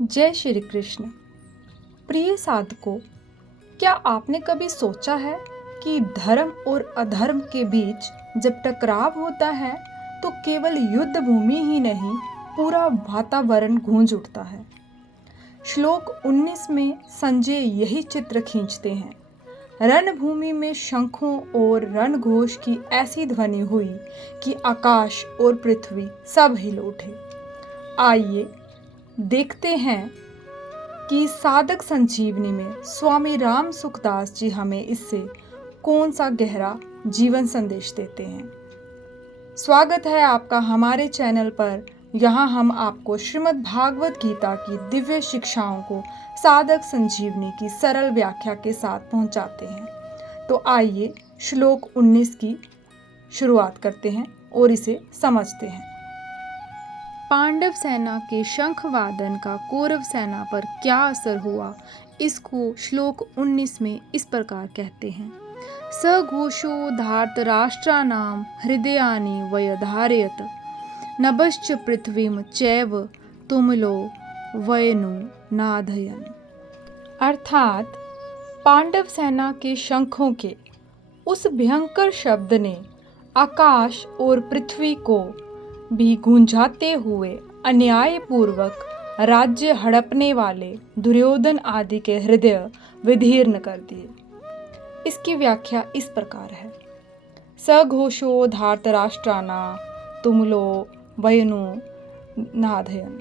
जय श्री कृष्ण। प्रिय साधकों, क्या आपने कभी सोचा है कि धर्म और अधर्म के बीच जब टकराव होता है तो केवल युद्ध भूमि ही नहीं, पूरा वातावरण गूंज उठता है। श्लोक 19 में संजय यही चित्र खींचते हैं। रणभूमि में शंखों और रणघोष की ऐसी ध्वनि हुई कि आकाश और पृथ्वी सब हिल उठे। आइए देखते हैं कि साधक संजीवनी में स्वामी राम सुखदास जी हमें इससे कौन सा गहरा जीवन संदेश देते हैं। स्वागत है आपका हमारे चैनल पर। यहाँ हम आपको श्रीमद् भागवत गीता की दिव्य शिक्षाओं को साधक संजीवनी की सरल व्याख्या के साथ पहुँचाते हैं। तो आइए श्लोक 19 की शुरुआत करते हैं और इसे समझते हैं। पांडव सेना के शंख वादन का कौरव सेना पर क्या असर हुआ, इसको श्लोक 19 में इस प्रकार कहते हैं। सघोषो धार्तराष्ट्राणाम हृदयानि व्यधारयत नभश्च पृथ्वीम चैव तुमलो वयनु नाधयन। अर्थात पांडव सेना के शंखों के उस भयंकर शब्द ने आकाश और पृथ्वी को भी गूंजाते हुए अन्यायपूर्वक राज्य हड़पने वाले दुर्योधन आदि के हृदय विदीर्ण कर दिए। इसकी व्याख्या इस प्रकार है। सघोषो धार्तराष्ट्राना तुमलो वयनु नाधयन।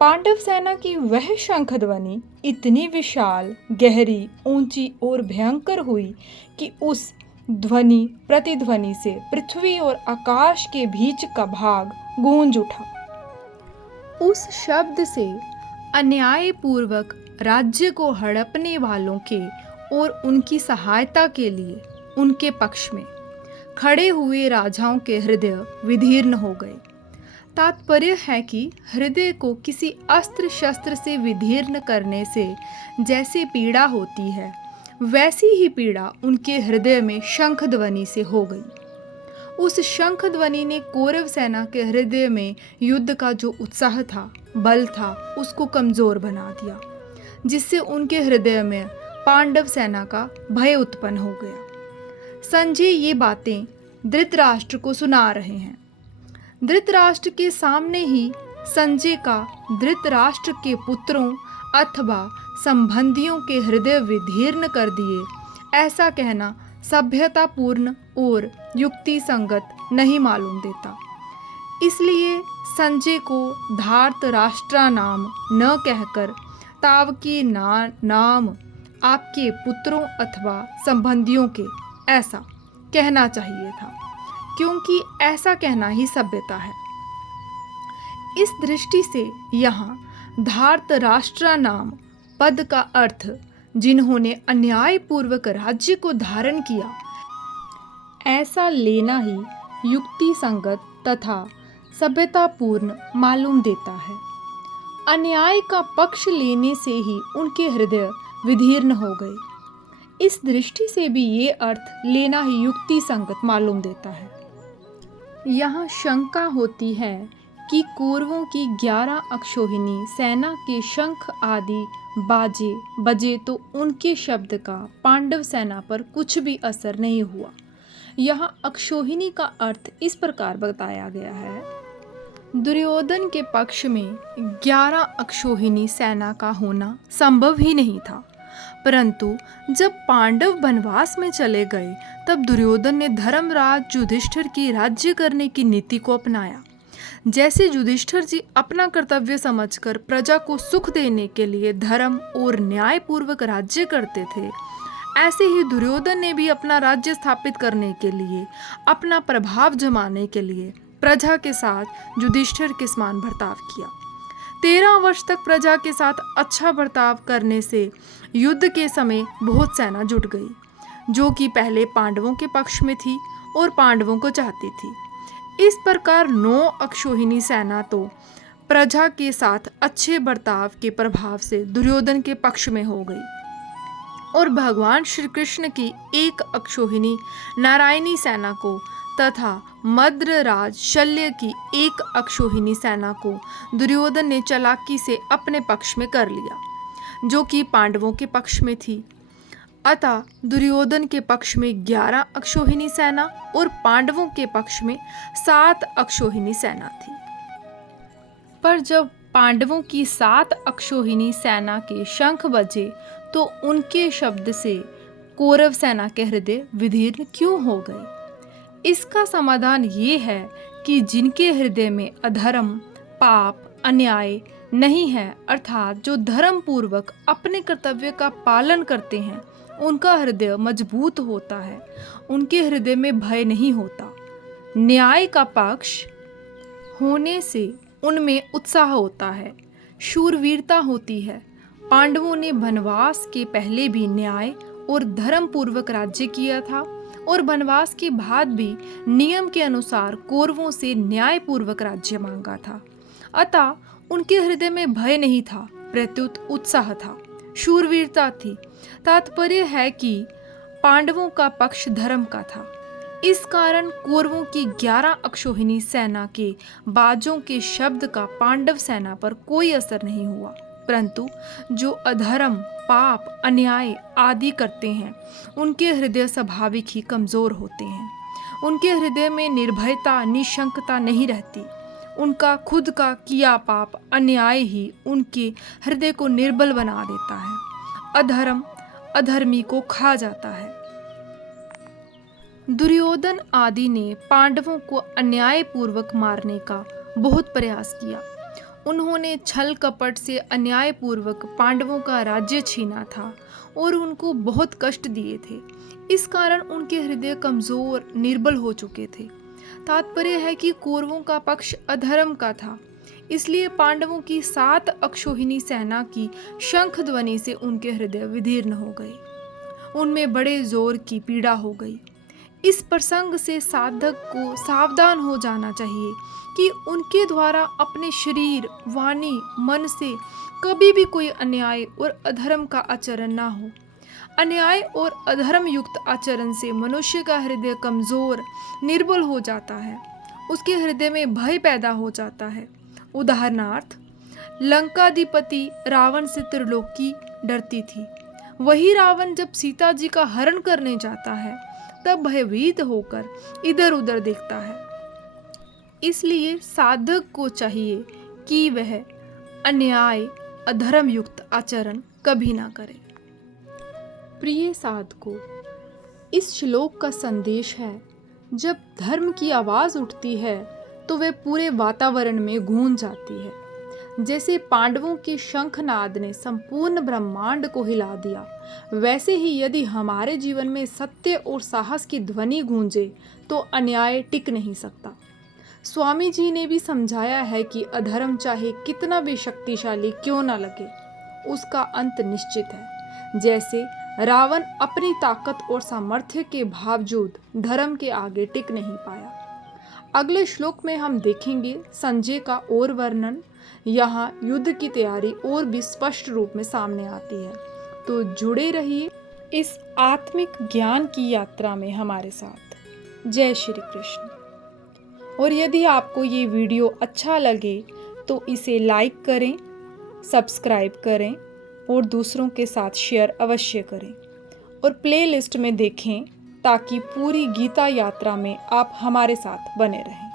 पांडव सेना की वह शंख ध्वनि इतनी विशाल, गहरी, ऊंची और भयंकर हुई कि उस ध्वनि प्रतिध्वनि से पृथ्वी और आकाश के बीच का भाग गूंज उठा। उस शब्द से अन्यायपूर्वक राज्य को हड़पने वालों के और उनकी सहायता के लिए उनके पक्ष में खड़े हुए राजाओं के हृदय विदीर्ण हो गए। तात्पर्य है कि हृदय को किसी अस्त्र शस्त्र से विदीर्ण करने से जैसे पीड़ा होती है, वैसी ही पीड़ा उनके हृदय में शंख ध्वनि से हो गई। उस शंख ध्वनि ने कौरव सेना के हृदय में युद्ध का जो उत्साह था, बल था, उसको कमजोर बना दिया, जिससे उनके हृदय में पांडव सेना का भय उत्पन्न हो गया। संजय ये बातें धृतराष्ट्र को सुना रहे हैं। धृतराष्ट्र के सामने ही संजय का धृतराष्ट्र के पुत्रों अथवा संबंधियों के हृदय विदीर्ण कर दिए, ऐसा कहना सभ्यतापूर्ण और युक्ति संगत नहीं मालूम देता। इसलिए संजय को धार्तराष्ट्रा नाम न कहकर तावकी नाम आपके पुत्रों अथवा संबंधियों के ऐसा कहना चाहिए था, क्योंकि ऐसा कहना ही सभ्यता है। इस दृष्टि से यहाँ धार्तराष्ट्रा नाम पद का अर्थ जिन्होंने अन्यायपूर्वक राज्य को धारण किया, ऐसा लेना ही युक्ति संगत तथा सभ्यतापूर्ण मालूम देता है। अन्याय का पक्ष लेने से ही उनके हृदय विदीर्ण हो गए। इस दृष्टि से भी ये अर्थ लेना ही युक्ति संगत मालूम देता है। यहाँ शंका होती है कि कौरवों की 11 अक्षौहिणी सेना के शंख आदि बाजे बजे तो उनके शब्द का पांडव सेना पर कुछ भी असर नहीं हुआ। यहाँ अक्षौहिणी का अर्थ इस प्रकार बताया गया है। दुर्योधन के पक्ष में 11 अक्षौहिणी सेना का होना संभव ही नहीं था, परंतु जब पांडव वनवास में चले गए तब दुर्योधन ने धर्मराज युधिष्ठिर की राज्य करने की नीति को अपनाया। जैसे युधिष्ठिर जी अपना कर्तव्य समझकर प्रजा को सुख देने के लिए धर्म और न्यायपूर्वक राज्य करते थे, ऐसे ही दुर्योधन ने भी अपना राज्य स्थापित करने के लिए, अपना प्रभाव जमाने के लिए प्रजा के साथ युधिष्ठिर के समान बर्ताव किया। 13 वर्ष तक प्रजा के साथ अच्छा बर्ताव करने से युद्ध के समय बहुत सेना जुट गई, जो कि पहले पांडवों के पक्ष में थी और पांडवों को चाहती थी। इस प्रकार 9 अक्षौहिणी सेना तो प्रजा के साथ अच्छे बर्ताव के प्रभाव से दुर्योधन के पक्ष में हो गई और भगवान श्री कृष्ण की 1 अक्षौहिणी नारायणी सेना को तथा मद्रराज शल्य की एक अक्षौहिणी सेना को दुर्योधन ने चालाकी से अपने पक्ष में कर लिया, जो कि पांडवों के पक्ष में थी। अतः दुर्योधन के पक्ष में 11 अक्षौहिणी सेना और पांडवों के पक्ष में 7 अक्षौहिणी सेना थी। पर जब पांडवों की 7 अक्षौहिणी सेना के शंख बजे तो उनके शब्द से कौरव सेना के हृदय विदीर्ण क्यों हो गए? इसका समाधान ये है कि जिनके हृदय में अधर्म, पाप, अन्याय नहीं है, अर्थात जो धर्म पूर्वक अपने कर्तव्य का पालन करते हैं, उनका हृदय मजबूत होता है। उनके हृदय में भय नहीं होता। न्याय का पक्ष होने से उनमें उत्साह होता है, शूरवीरता होती है। पांडवों ने वनवास के पहले भी न्याय और धर्म पूर्वक राज्य किया था और वनवास के बाद भी नियम के अनुसार कौरवों से न्याय पूर्वक राज्य मांगा था। अतः उनके हृदय में भय नहीं था, प्रत्युत उत्साह था, शूरवीरता थी। तात्पर्य है कि पांडवों का पक्ष धर्म का था। इस कारण कौरवों की 11 अक्षौहिणी सेना के बाजों के शब्द का पांडव सेना पर कोई असर नहीं हुआ, परंतु जो अधर्म, पाप, अन्याय आदि करते हैं, उनके हृदय स्वाभाविक ही कमजोर होते हैं। उनके हृदय में निर्भयता, निशंकता नहीं रहती। उनका खुद का किया पाप, अन्याय ही उनके हृदय को निर्बल बना देता है। अधर्म अधर्मी को खा जाता है। दुर्योधन आदि ने पांडवों को अन्यायपूर्वक मारने का बहुत प्रयास किया। उन्होंने छल कपट से अन्यायपूर्वक पांडवों का राज्य छीना था और उनको बहुत कष्ट दिए थे। इस कारण उनके हृदय कमजोर, निर्बल हो चुके थे। तात्पर्य है कि कौरवों का पक्ष अधर्म का था, इसलिए पांडवों की 7 अक्षौहिणी सेना की शंख ध्वनि से उनके हृदय विदीर्ण हो गए। उनमें बड़े जोर की पीड़ा हो गई। इस प्रसंग से साधक को सावधान हो जाना चाहिए कि उनके द्वारा अपने शरीर, वाणी, मन से कभी भी कोई अन्याय और अधर्म का आचरण ना हो। अन्याय और अधर्म युक्त आचरण से मनुष्य का हृदय कमजोर, निर्बल हो जाता है। उसके हृदय में भय पैदा हो जाता है। उदाहरणार्थ, लंकाधिपति रावण से त्रिलोकी डरती थी। वही रावण जब सीता जी का हरण करने जाता है, तब भयभीत होकर इधर उधर देखता है। इसलिए साधक को चाहिए कि वह अन्याय, अधर्म युक्त आचरण कभी ना करे। प्रिय साधकों, इस श्लोक का संदेश है, जब धर्म की आवाज उठती है तो वह पूरे वातावरण में गूंज जाती है। जैसे पांडवों के शंखनाद ने संपूर्ण ब्रह्मांड को हिला दिया, वैसे ही यदि हमारे जीवन में सत्य और साहस की ध्वनि गूंजे तो अन्याय टिक नहीं सकता। स्वामी जी ने भी समझाया है कि अधर्म चाहे कितना भी शक्तिशाली क्यों न लगे, उसका अंत निश्चित है। जैसे रावण अपनी ताकत और सामर्थ्य के बावजूद धर्म के आगे टिक नहीं पाया। अगले श्लोक में हम देखेंगे संजय का और वर्णन। यहाँ युद्ध की तैयारी और भी स्पष्ट रूप में सामने आती है। तो जुड़े रहिए इस आत्मिक ज्ञान की यात्रा में हमारे साथ। जय श्री कृष्ण। और यदि आपको ये वीडियो अच्छा लगे तो इसे लाइक करें, सब्सक्राइब करें और दूसरों के साथ शेयर अवश्य करें और प्लेलिस्ट में देखें, ताकि पूरी गीता यात्रा में आप हमारे साथ बने रहें।